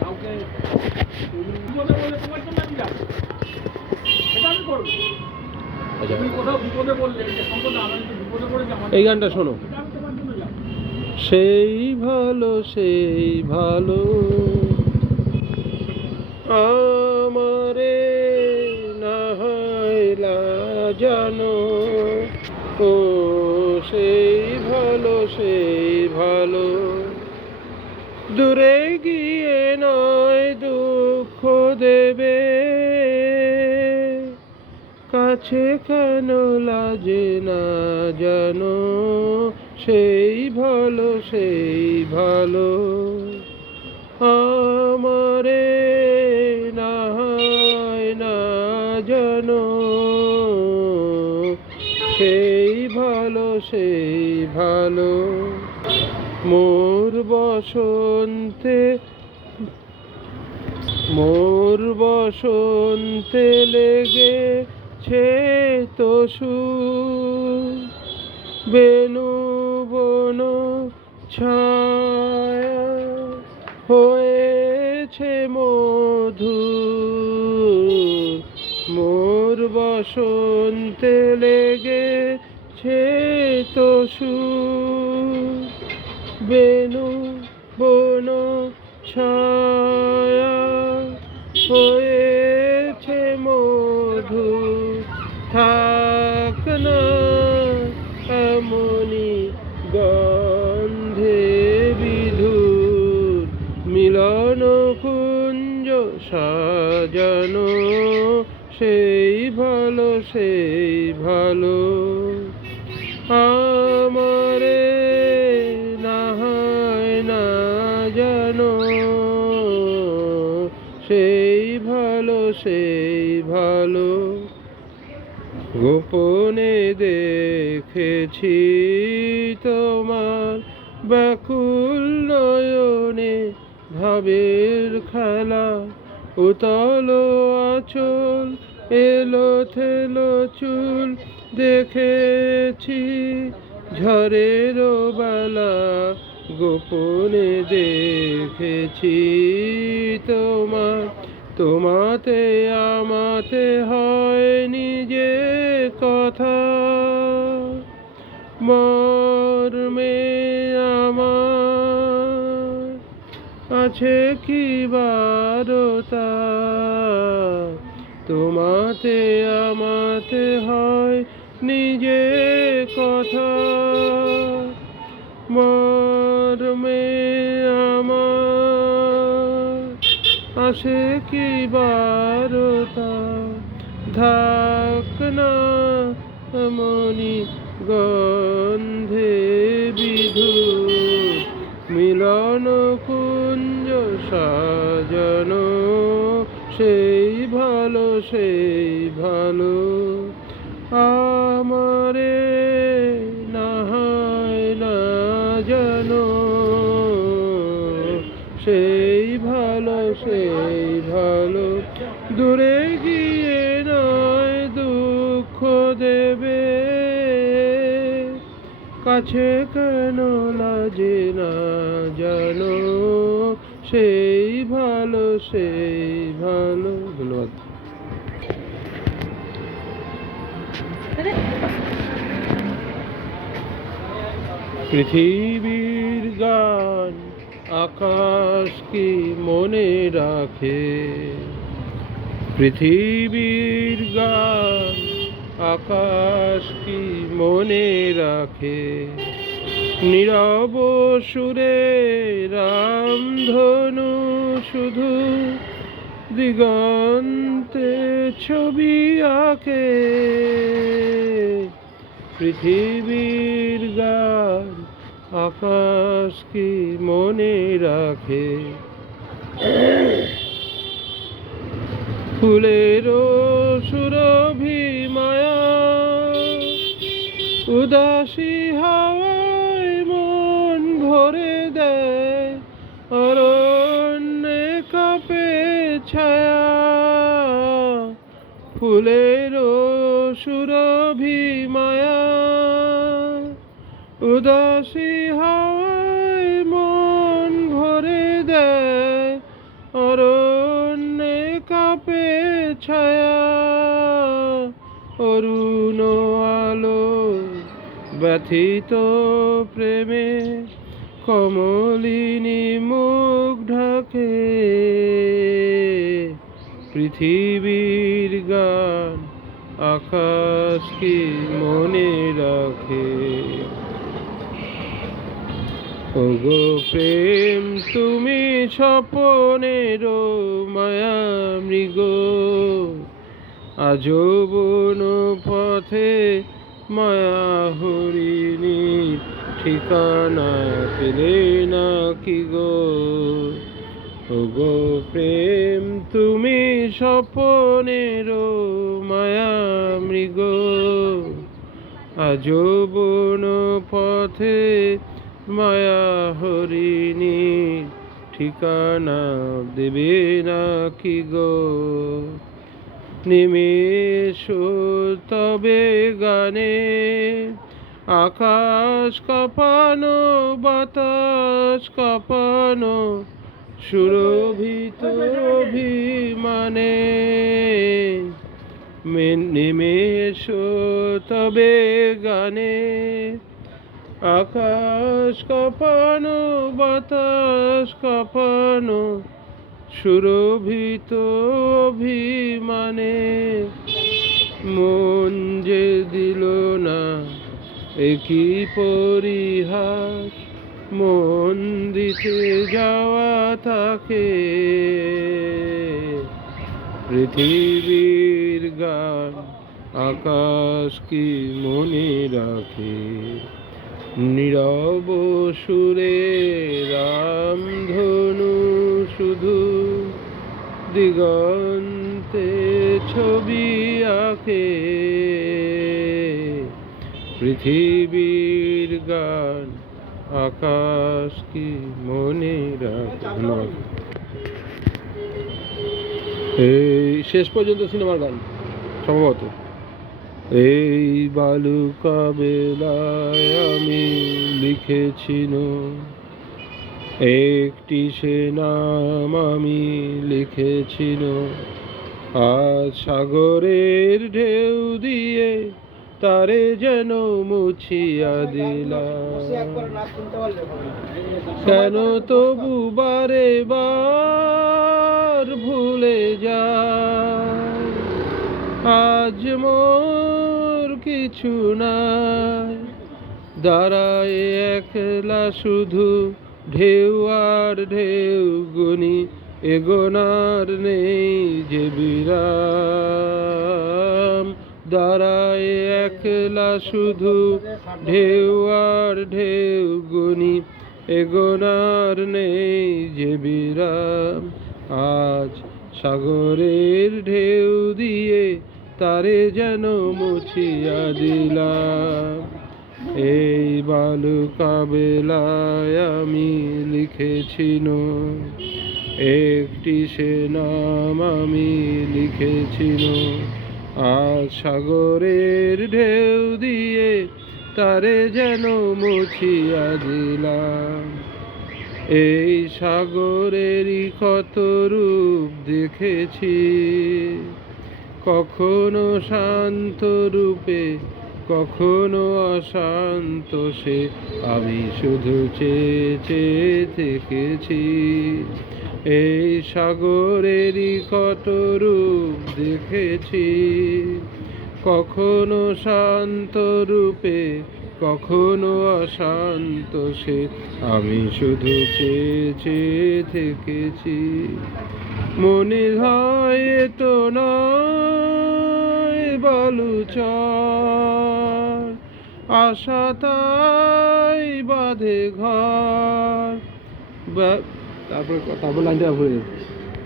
কাউকে বিপদে বললে তোমার জন্য আমি যাবো, এটা আমি করবো। তুমি কোথাও বিপদে বললে যে সম্পদ আমি বিপদে পড়েছি, আমার এই গানটা শোনো। এটা আমি তোমার জন্য যাবো। সেই ভালো আমারে না হইলা জানো, ও সেই ভালো দূরে গিয়ে নয় দুঃখ দেবে, কাছে কেন লাজে না জানো, সেই ভালো আমারে না হয় না জানো, সেই ভালো মোর বসন্তে লেগেছে তো সুর, বেনু বন ছায়া হয়েছে মধুর, মোর বসন্তে লেগেছে তো সুর, বেনু বন ছায়া হয়েছে মধুর, থাক না এমনি গন্ধে বিধুর, মিলন কুঞ্জ সাজানো, সেই ভালো আমারে না হয় না জানো, সেই ভালো গোপনে দেখেছি তোমার ব্যাকুল নয়নে ভাবের খেলা, উতল আঁচল এলো থেলো চুল দেখেছি ঝড়ের বেলা, গোপনে দেখেছি তোমাতে আমাতে হয়নি যে কথা, মর্মে আমার আছে কি বারতা, তোমাতে আমাতে হয় নিজে কথা, মর্মে আমার আসে কি বারতা, থাক না মনি গন্ধে বিধুর, মিলন কুঞ্জ সাজানো, সেই ভালো আমারে না হয় না জানো, সেই ভালো দূরে গিয়ে নয় দুঃখ দেবে, কাছে কেন লাজে না জানো, সেই ভালো ধন্যবাদ। পৃথিবীর গান আকাশ কি মনে রাখে, পৃথিবীর গান আকাশ কি মনে রাখে, নীরব সুরে রামধনু শুধু দিগন্তে ছবি আঁকে, পৃথিবীর গান আকাশ কি মনে রাখে, ফুলের সুরভি মায়া উদাসী হাওয়ায় মন ভরে দেয়, অরণ্যে কাঁপে ছায়া, ফুলের সুরভি মায়া উদাসী হাওয়ায় মন ভরে দেয়, অরণ্যে কাপে ছায়া, অরুণ আলো ব্যথিত প্রেমে কমলিনী মুখ ঢাকে। পৃথিবীর গান আকাশ কি মনে রাখে। ওগো প্রেম তুমি স্বপনের মায়া মৃগ, আজো বন পথে মায়া হরিণী ঠিকানা পেলে না কি গো। ওগো প্রেম তুমি স্বপনের মায়া মৃগ, আজো বন পথে মায়া হরিণী ঠিকানা দেবে না কি গো। নিমেষ তবে গানে আকাশ কাঁপানো বাতাস কাঁপানো সুরভিত অভিমানে। নিমেষ তবে গানে আকাশ কাঁপানো বাতাস কাঁপানো সুরভিত অভিমানে। মন যে দিল না একই পরিহাস, মন দিতে যাওয়া তাকে। পৃথিবীর গান আকাশ কি মনে রাখে। নীরব সুরে রামধনু শুধু দিগন্তে ছবি আঁকে। পৃথিবীর গান আকাশ কি মনে রাখে। ধন্যবাদ। এই শেষ পর্যন্ত সিনেমার গান সম্ভবত। এই বালুকা বেলায় আমি লিখেছিল একটি সে নাম আমি লিখেছিল, আজ সাগরের ঢেউ দিয়ে তারে যেন মুছিয়া দিলাম। কেন তবু বারে বার ভুলে যায়, আজ মোর কিছু নাই। দাঁড়ায় একলা শুধু ঢেউ আর ঢেউ গুনি, এগোনার নেই যে বিরাম। দাঁড়ায় একলা শুধু ঢেউ আর ঢেউ গুনি, এগোনার নেই যে বিরাম। আজ সাগরের ঢেউ দিয়ে তারে যেন মুছিয়া দিলাম। এই বালুকা বেলায় আমি লিখেছিল একটি সে নাম আমি লিখেছিল, আজ সাগরের ঢেউ দিয়ে তারে যেন মুছিয়া দিলাম। এই সাগরেরই কত রূপ দেখেছি, কখনো শান্ত রূপে কখনো অশান্ত সে, আমি শুধু চেয়ে চেয়ে থেকেছি। এই সাগরেরই কত রূপ দেখেছি, কখনো শান্ত রূপে কখনো অশান্ত সে, আমি শুধু চেয়ে চেয়ে থেকেছি। মনে হয় তো নয় বালুচর, আশা তাই বাঁধে ঘর। তারপর লাইনটা ভুলে